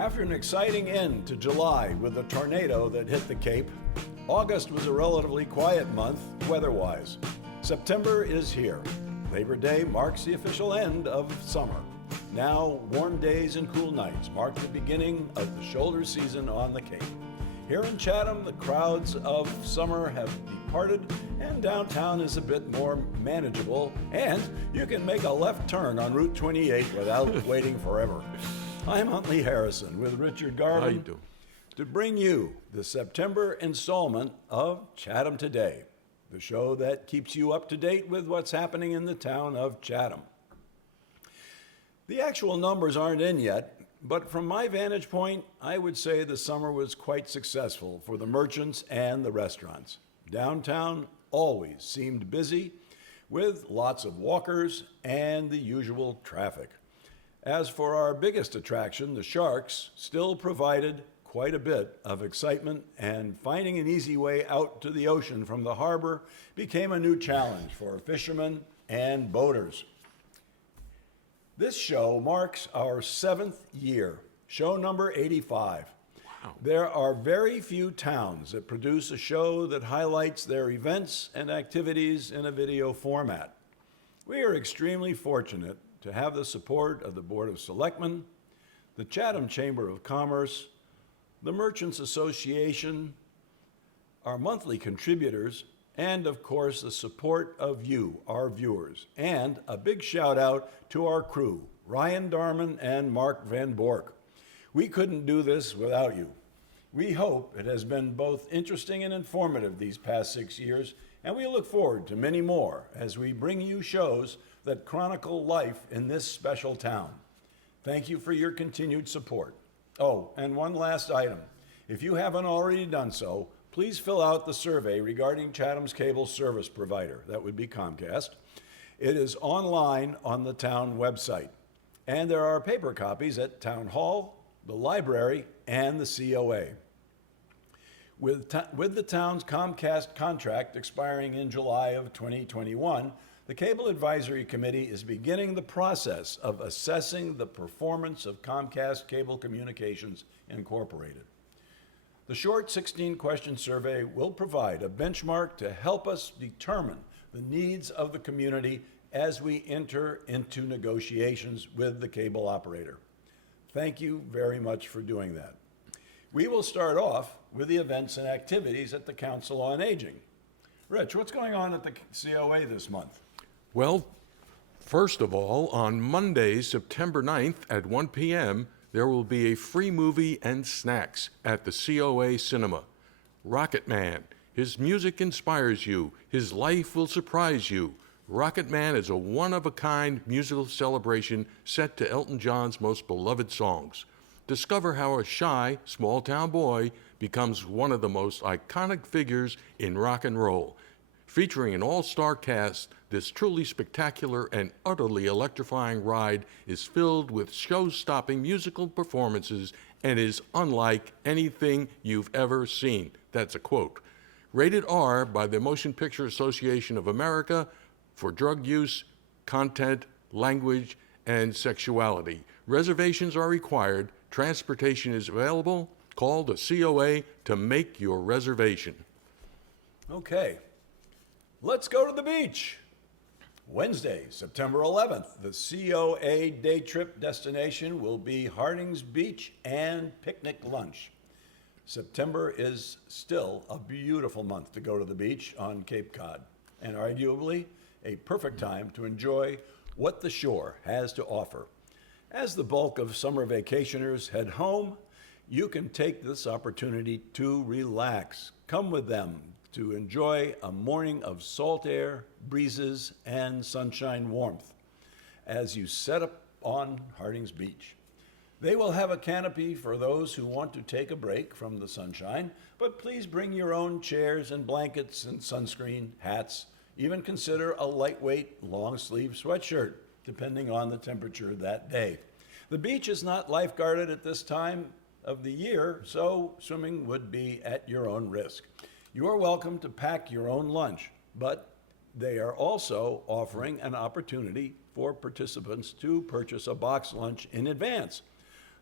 After an exciting end to July with the tornado that hit the Cape, August was a relatively quiet month weather-wise. September is here. Labor Day marks the official end of summer. Now, warm days and cool nights mark the beginning of the shoulder season on the Cape. Here in Chatham, the crowds of summer have departed and downtown is a bit more manageable, and you can make a left turn on Route 28 without waiting forever. I'm Huntley Harrison with Richard Garvin. How you doing? To bring you the September installment of Chatham Today, the show that keeps you up to date with what's happening in the town of Chatham. The actual numbers aren't in yet, but from my vantage point, I would say the summer was quite successful for the merchants and the restaurants. Downtown always seemed busy with lots of walkers and the usual traffic. As for our biggest attraction, the Sharks, still provided quite a bit of excitement, and finding an easy way out to the ocean from the harbor became a new challenge for fishermen and boaters. This show marks our 7th year, show number 85. Wow. There are very few towns that produce a show that highlights their events and activities in a video format. We are extremely fortunate to have the support of the Board of Selectmen, the Chatham Chamber of Commerce, the Merchants Association, our monthly contributors, and of course the support of you, our viewers. And a big shout out to our crew, Ryan Darman and Mark Van Bork. We couldn't do this without you. We hope it has been both interesting and informative these past 6 years, and we look forward to many more as we bring you shows that chronicle life in this special town. Thank you for your continued support. Oh, and one last item. If you haven't already done so, please fill out the survey regarding Chatham's cable service provider. That would be Comcast. It is online on the town website. And there are paper copies at Town Hall, the library, and the COA. With the town's Comcast contract expiring in July of 2021, the Cable Advisory Committee is beginning the process of assessing the performance of Comcast Cable Communications Incorporated. The short 16-question survey will provide a benchmark to help us determine the needs of the community as we enter into negotiations with the cable operator. Thank you very much for doing that. We will start off with the events and activities at the Council on Aging. Rich, what's going on at the COA this month? Well, first of all, on Monday, September 9th at 1 p.m., there will be a free movie and snacks at the COA Cinema. Rocket Man. His music inspires you. His life will surprise you. Rocket Man is a one-of-a-kind musical celebration set to Elton John's most beloved songs. Discover how a shy, small-town boy becomes one of the most iconic figures in rock and roll. Featuring an all-star cast, this truly spectacular and utterly electrifying ride is filled with show-stopping musical performances and is unlike anything you've ever seen. That's a quote. Rated R by the Motion Picture Association of America for drug use, content, language, and sexuality. Reservations are required. Transportation is available. Call the COA to make your reservation. Okay. Let's go to the beach. Wednesday, September 11th, the COA day trip destination will be Harding's Beach and picnic lunch. September is still a beautiful month to go to the beach on Cape Cod, and arguably a perfect time to enjoy what the shore has to offer. As the bulk of summer vacationers head home, you can take this opportunity to relax. Come with them to enjoy a morning of salt air, breezes, and sunshine warmth as you set up on Harding's Beach. They will have a canopy for those who want to take a break from the sunshine, but please bring your own chairs and blankets and sunscreen, hats. Even consider a lightweight long-sleeve sweatshirt, depending on the temperature that day. The beach is not lifeguarded at this time of the year, so swimming would be at your own risk. You are welcome to pack your own lunch, but they are also offering an opportunity for participants to purchase a box lunch in advance.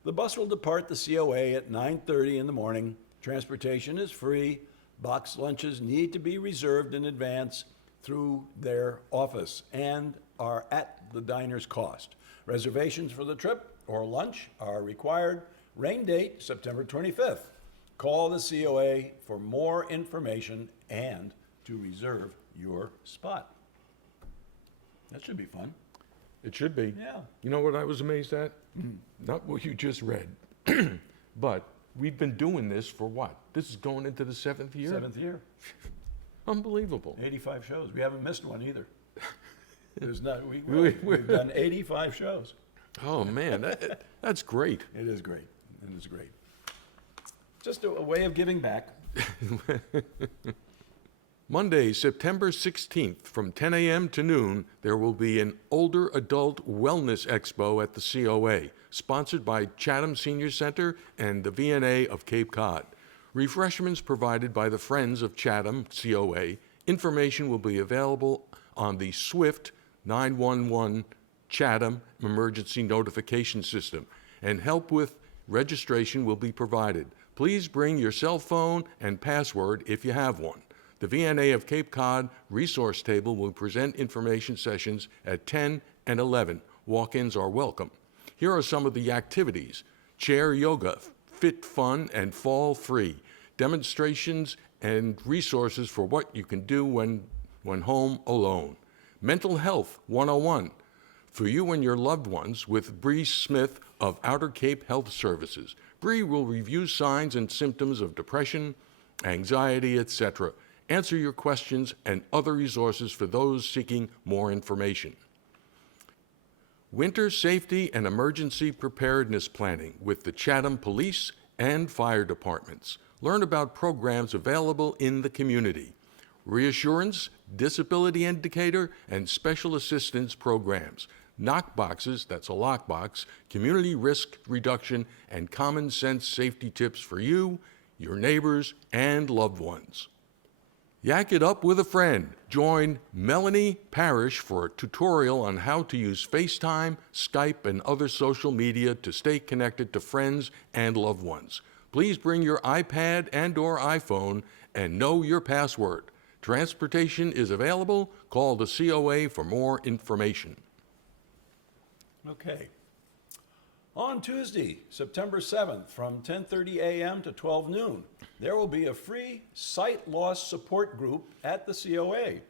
The bus will depart the COA at 9:30 in the morning. Transportation is free. Box lunches need to be reserved in advance through their office and are at the diner's cost. Reservations for the trip or lunch are required. Rain date, September 25th. Call the COA for more information and to reserve your spot. That should be fun. It should be. Yeah. You know what I was amazed at? Not what you just read, but we've been doing this for what? This is going into the 7th year? 7th year. Unbelievable. 85 shows. We haven't missed one either. There's not, we've done 85 shows. Oh, man, that's great. It is great. It is great. Just a way of giving back. Monday, September 16th, from 10 a.m. to noon, there will be an Older Adult Wellness Expo at the COA, sponsored by Chatham Senior Center and the VNA of Cape Cod. Refreshments provided by the Friends of Chatham COA. Information will be available on the SWIFT 911 Chatham Emergency Notification System, and help with registration will be provided. Please bring your cell phone and password if you have one. The VNA of Cape Cod Resource Table will present information sessions at 10 and 11. Walk-ins are welcome. Here are some of the activities: chair yoga, fit fun and fall free, demonstrations and resources for what you can do when home alone. Mental Health 101 for you and your loved ones with Bree Smith of Outer Cape Health Services. Bree will review signs and symptoms of depression, anxiety, etc. Answer your questions and other resources for those seeking more information. Winter Safety and Emergency Preparedness Planning with the Chatham Police and Fire Departments. Learn about programs available in the community. Reassurance, Disability Indicator, and Special Assistance Programs. Knock boxes, that's a lockbox, community risk reduction, and common sense safety tips for you, your neighbors, and loved ones. Yak it up with a friend. Join Melanie Parrish for a tutorial on how to use FaceTime, Skype, and other social media to stay connected to friends and loved ones. Please bring your iPad and/or iPhone and know your password. Transportation is available. Call the COA for more information. Okay. On Tuesday, September 7th, from 10:30 a.m. to 12 noon, there will be a free sight loss support group at the COA.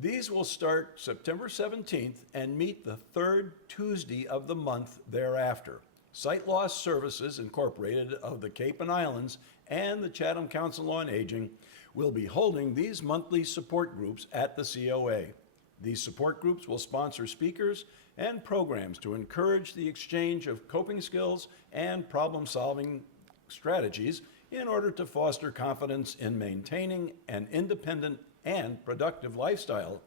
These will start September 17th and meet the third Tuesday of the month thereafter. Sight Loss Services Incorporated of the Cape and Islands and the Chatham Council on Aging will be holding these monthly support groups at the COA. These support groups will sponsor speakers and programs to encourage the exchange of coping skills and problem-solving strategies in order to foster confidence in maintaining an independent and productive lifestyle.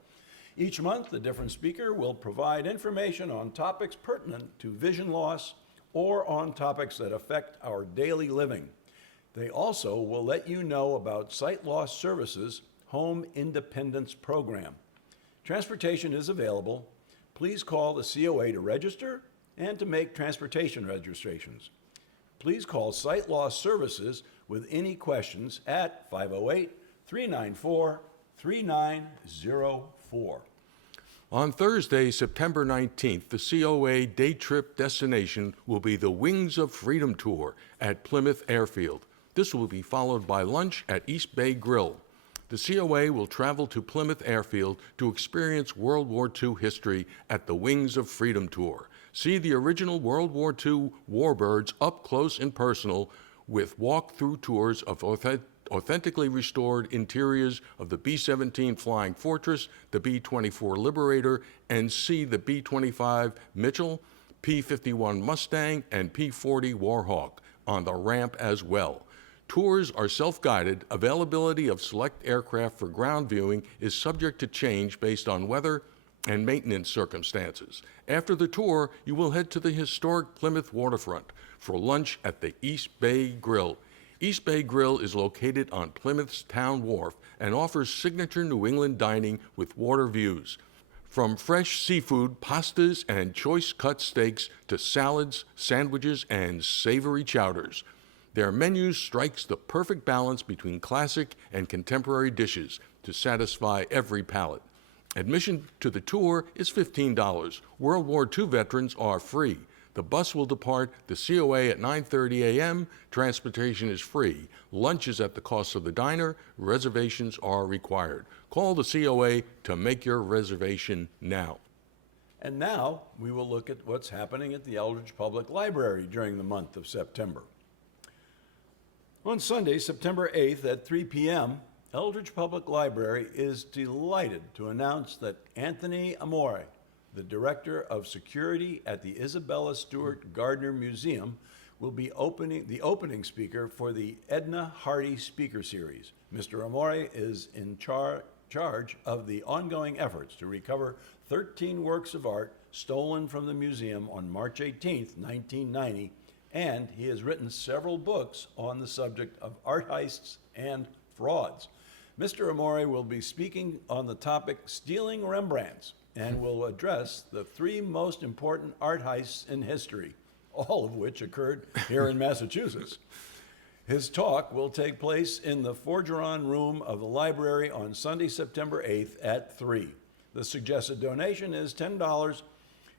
Each month, a different speaker will provide information on topics pertinent to vision loss or on topics that affect our daily living. They also will let you know about Sight Loss Services Home Independence Program. Transportation is available. Please call the COA to register and to make transportation registrations. Please call Sight Loss Services with any questions at 508-394-3904. On Thursday, September 19th, the COA day trip destination will be the Wings of Freedom Tour at Plymouth Airfield. This will be followed by lunch at East Bay Grill. The COA will travel to Plymouth Airfield to experience World War II history at the Wings of Freedom Tour. See the original World War II warbirds up close and personal with walk-through tours of authentically restored interiors of the B-17 Flying Fortress, the B-24 Liberator, and see the B-25 Mitchell, P-51 Mustang, and P-40 Warhawk on the ramp as well. Tours are self-guided. Availability of select aircraft for ground viewing is subject to change based on weather and maintenance circumstances. After the tour, you will head to the historic Plymouth waterfront for lunch at the East Bay Grill. East Bay Grill is located on Plymouth's Town Wharf and offers signature New England dining with water views. From fresh seafood, pastas, and choice cut steaks to salads, sandwiches, and savory chowders. Their menu strikes the perfect balance between classic and contemporary dishes to satisfy every palate. Admission to the tour is $15. World War II veterans are free. The bus will depart the COA at 9:30 a.m. Transportation is free. Lunch is at the cost of the diner. Reservations are required. Call the COA to make your reservation now. And now we will look at what's happening at the Eldridge Public Library during the month of September. On Sunday, September 8th at 3 p.m., Eldridge Public Library is delighted to announce that Anthony Amore, the Director of Security at the Isabella Stewart Gardner Museum, will be the opening speaker for the Edna Hardy Speaker Series. Mr. Amore is in charge of the ongoing efforts to recover 13 works of art stolen from the museum on March 18, 1990, and he has written several books on the subject of art heists and frauds. Mr. Amore will be speaking on the topic Stealing Rembrandts and will address the 3 most important art heists in history, all of which occurred here in Massachusetts. His talk will take place in the Forgeron room of the library on Sunday, September 8th at 3. The suggested donation is $10,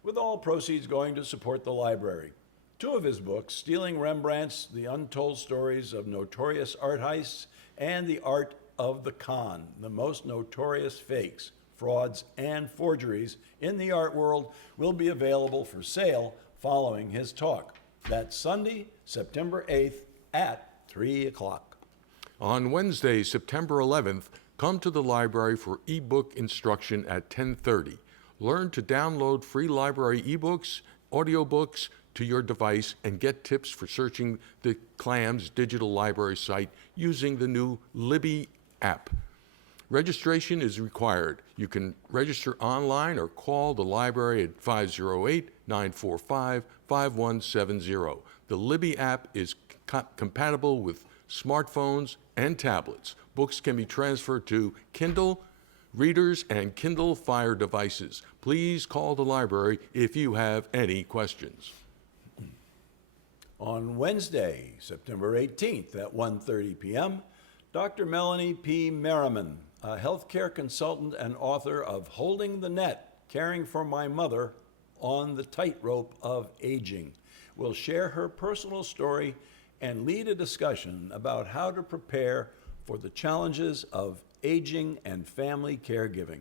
with all proceeds going to support the library. 2 of his books, Stealing Rembrandts, The Untold Stories of Notorious Art Heists, and The Art of the Con, the most notorious fakes, frauds, and forgeries in the art world, will be available for sale following his talk. That's Sunday, September 8th at 3 o'clock. On Wednesday, September 11th, come to the library for ebook instruction at 10:30. Learn to download free library ebooks, audiobooks to your device, and get tips for searching the CLAMS digital library site using the new Libby app. Registration is required. You can register online or call the library at 508-945-5170. The Libby app is compatible with smartphones and tablets. Books can be transferred to Kindle readers and Kindle Fire devices. Please call the library if you have any questions. On Wednesday, September 18th at 1:30 p.m., Dr. Melanie P. Merriman, a healthcare consultant and author of Holding the Net, Caring for My Mother on the Tightrope of Aging, will share her personal story and lead a discussion about how to prepare for the challenges of aging and family caregiving.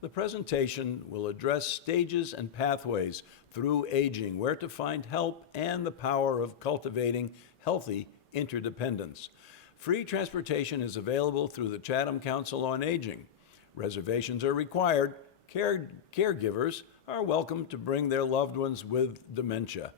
The presentation will address stages and pathways through aging, where to find help, and the power of cultivating healthy interdependence. Free transportation is available through the Chatham Council on Aging. Reservations are required. Caregivers are welcome to bring their loved ones with dementia.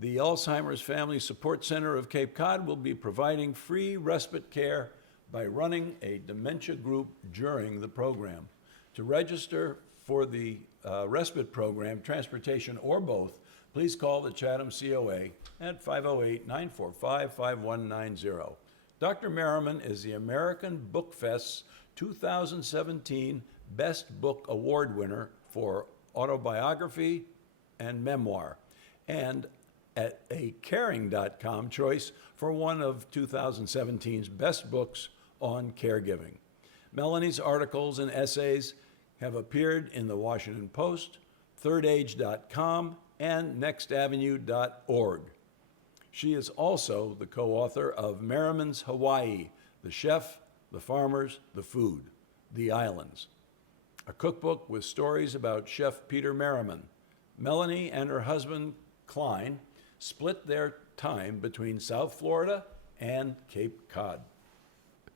The Alzheimer's Family Support Center of Cape Cod will be providing free respite care by running a dementia group during the program. To register for the respite program, transportation, or both, please call the Chatham COA at 508-945-5190. Dr. Merriman is the American Book Fest's 2017 Best Book Award winner for autobiography and memoir, and at a caring.com choice for one of 2017's best books on caregiving. Melanie's articles and essays have appeared in the Washington Post, thirdage.com, and nextavenue.org. She is also the co-author of Merriman's Hawaii, The Chef, the Farmers, the Food, the Islands, a cookbook with stories about Chef Peter Merriman. Melanie and her husband, Klein, split their time between South Florida and Cape Cod.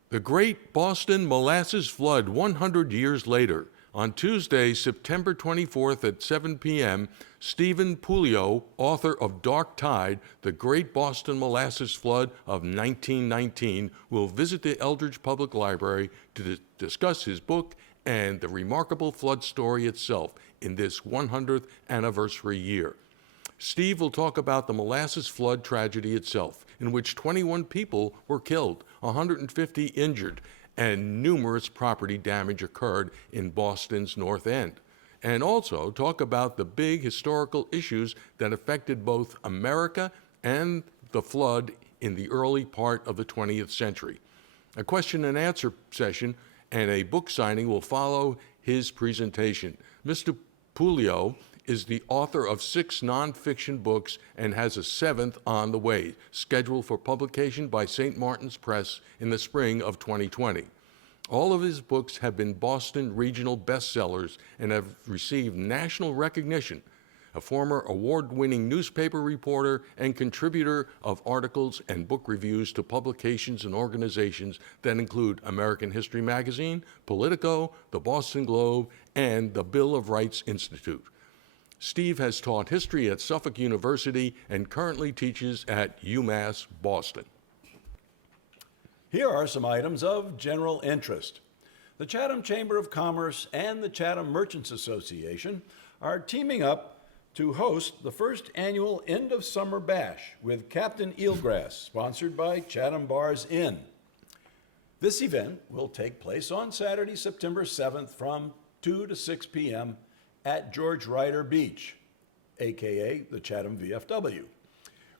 The Great Boston Molasses Flood 100 years later. On Tuesday, September 24th at 7 p.m., Stephen Puleo, author of Dark Tide, The Great Boston Molasses Flood of 1919, will visit the Eldridge Public Library to discuss his book and the remarkable flood story itself in this 100th anniversary year. Steve will talk about the molasses flood tragedy itself, in which 21 people were killed, 150 injured, and numerous property damage occurred in Boston's North End. and also talk about the big historical issues that affected both America and the flood in the early part of the 20th century. A question and answer session and a book signing will follow his presentation. Mr. Pulio is the author of 6 nonfiction books and has a 7th on the way, scheduled for publication by St. Martin's Press in the spring of 2020. All of his books have been Boston regional bestsellers and have received national recognition. A former award-winning newspaper reporter and contributor of articles and book reviews to publications and organizations that include American History Magazine, Politico, the Boston Globe, and the Bill of Rights Institute. Steve has taught history at Suffolk University and currently teaches at UMass Boston. Here are some items of general interest. The Chatham Chamber of Commerce and the Chatham Merchants Association are teaming up to host the first annual End of Summer Bash with Captain Eelgrass, sponsored by Chatham Bars Inn. This event will take place on Saturday, September 7th from 2 to 6 p.m. at George Ryder Beach, aka the Chatham VFW,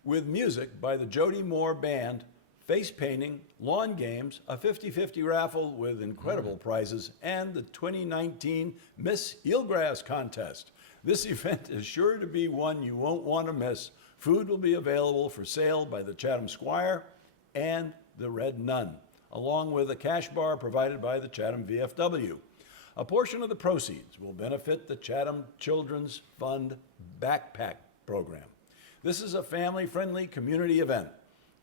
with music by the Jody Moore Band, face painting, lawn games, a 50-50 raffle with incredible prizes, and the 2019 Miss Eelgrass contest. This event is sure to be one you won't want to miss. Food will be available for sale by the Chatham Squire and the Red Nun, along with a cash bar provided by the Chatham VFW. A portion of the proceeds will benefit the Chatham Children's Fund Backpack Program. This is a family-friendly community event.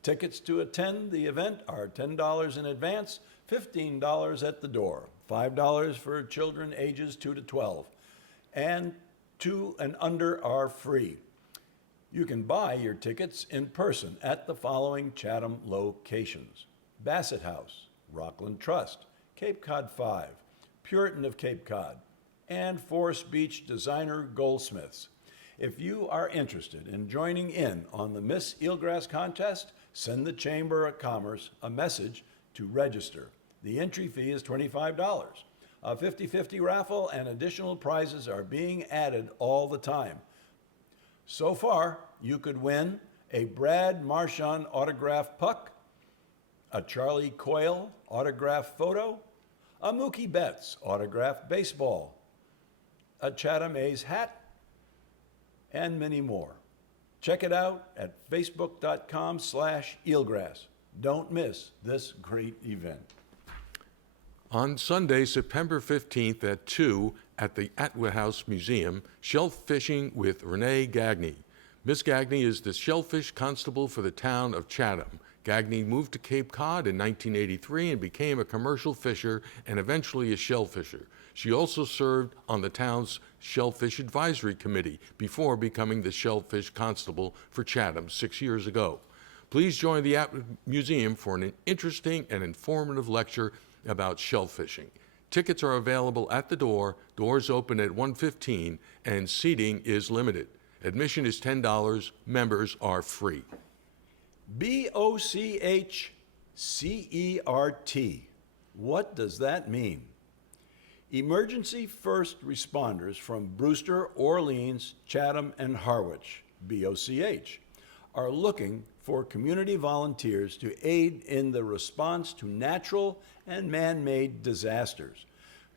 Tickets to attend the event are $10 in advance, $15 at the door, $5 for children ages 2 to 12, and 2 and under are free. You can buy your tickets in person at the following Chatham locations: Bassett House, Rockland Trust, Cape Cod 5, Puritan of Cape Cod, and Forest Beach Designer Goldsmiths. If you are interested in joining in on the Miss Eelgrass contest, send the Chamber of Commerce a message to register. The entry fee is $25. A 50-50 raffle and additional prizes are being added all the time. So far, you could win a Brad Marchand autographed puck, a Charlie Coyle autographed photo, a Mookie Betts autographed baseball, a Chatham A's hat, and many more. Check it out at facebook.com/eelgrass. Don't miss this great event. On Sunday, September 15th at 2 at the Atwood House Museum, Shellfishing Fishing with Renee Gagne. Miss Gagne is the shellfish constable for the town of Chatham. Gagne moved to Cape Cod in 1983 and became a commercial fisher and eventually a shellfisher. She also served on the town's Shellfish Advisory Committee before becoming the shellfish constable for Chatham 6 years ago. Please join the Atwood Museum for an interesting and informative lecture about shellfishing. Tickets are available at the door. Doors open at 1:15 and seating is limited. Admission is $10. Members are free. BOCHCERT. What does that mean? Emergency First Responders from Brewster, Orleans, Chatham, and Harwich, BOCH, are looking for community volunteers to aid in the response to natural and man-made disasters.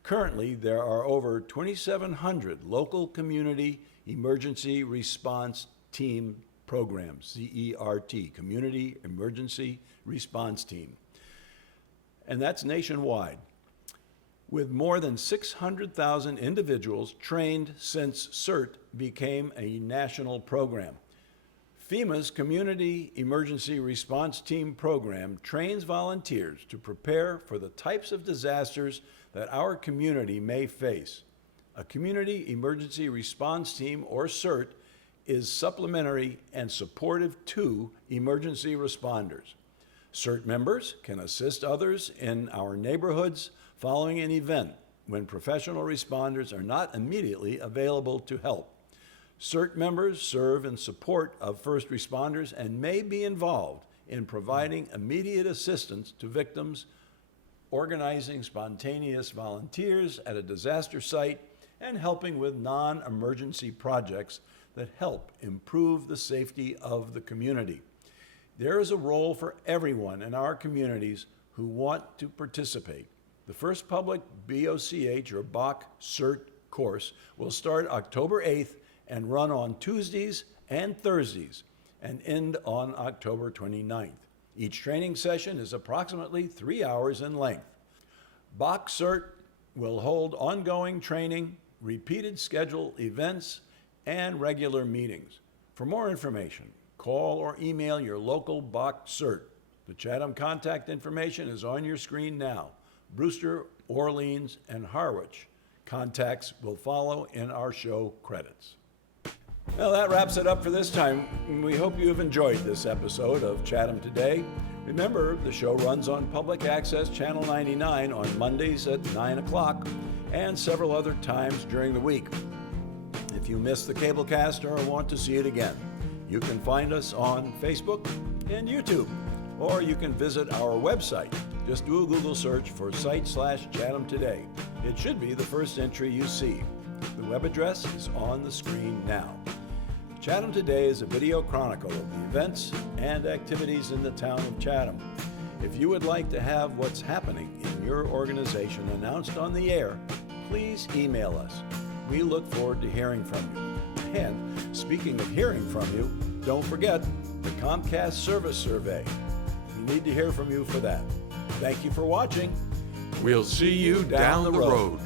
Currently, there are over 2,700 local community emergency response team programs, CERT, Community Emergency Response Team. And that's nationwide, with more than 600,000 individuals trained since CERT became a national program. FEMA's Community Emergency Response Team program trains volunteers to prepare for the types of disasters that our community may face. A Community Emergency Response Team, or CERT, is supplementary and supportive to emergency responders. CERT members can assist others in our neighborhoods following an event when professional responders are not immediately available to help. CERT members serve in support of first responders and may be involved in providing immediate assistance to victims, organizing spontaneous volunteers at a disaster site, and helping with non-emergency projects that help improve the safety of the community. There is a role for everyone in our communities who want to participate. The first public BOCH or Bach CERT course will start October 8th and run on Tuesdays and Thursdays and end on October 29th. Each training session is approximately 3 hours in length. Bach CERT will hold ongoing training, repeated schedule events, and regular meetings. For more information, call or email your local Bach CERT. The Chatham contact information is on your screen now. Brewster, Orleans, and Harwich contacts will follow in our show credits. Well, that wraps it up for this time. We hope you have enjoyed this episode of Chatham Today. Remember, the show runs on Public Access Channel 99 on Mondays at 9 o'clock and several other times during the week. If you missed the cablecast or want to see it again, you can find us on Facebook and YouTube, or you can visit our website. Just do a Google search for site/Chatham Today. It should be the first entry you see. The web address is on the screen now. Chatham Today is a video chronicle of the events and activities in the town of Chatham. If you would like to have what's happening in your organization announced on the air, please email us. We look forward to hearing from you. And speaking of hearing from you, don't forget the Comcast Service Survey. We need to hear from you for that. Thank you for watching. We'll see you down the road.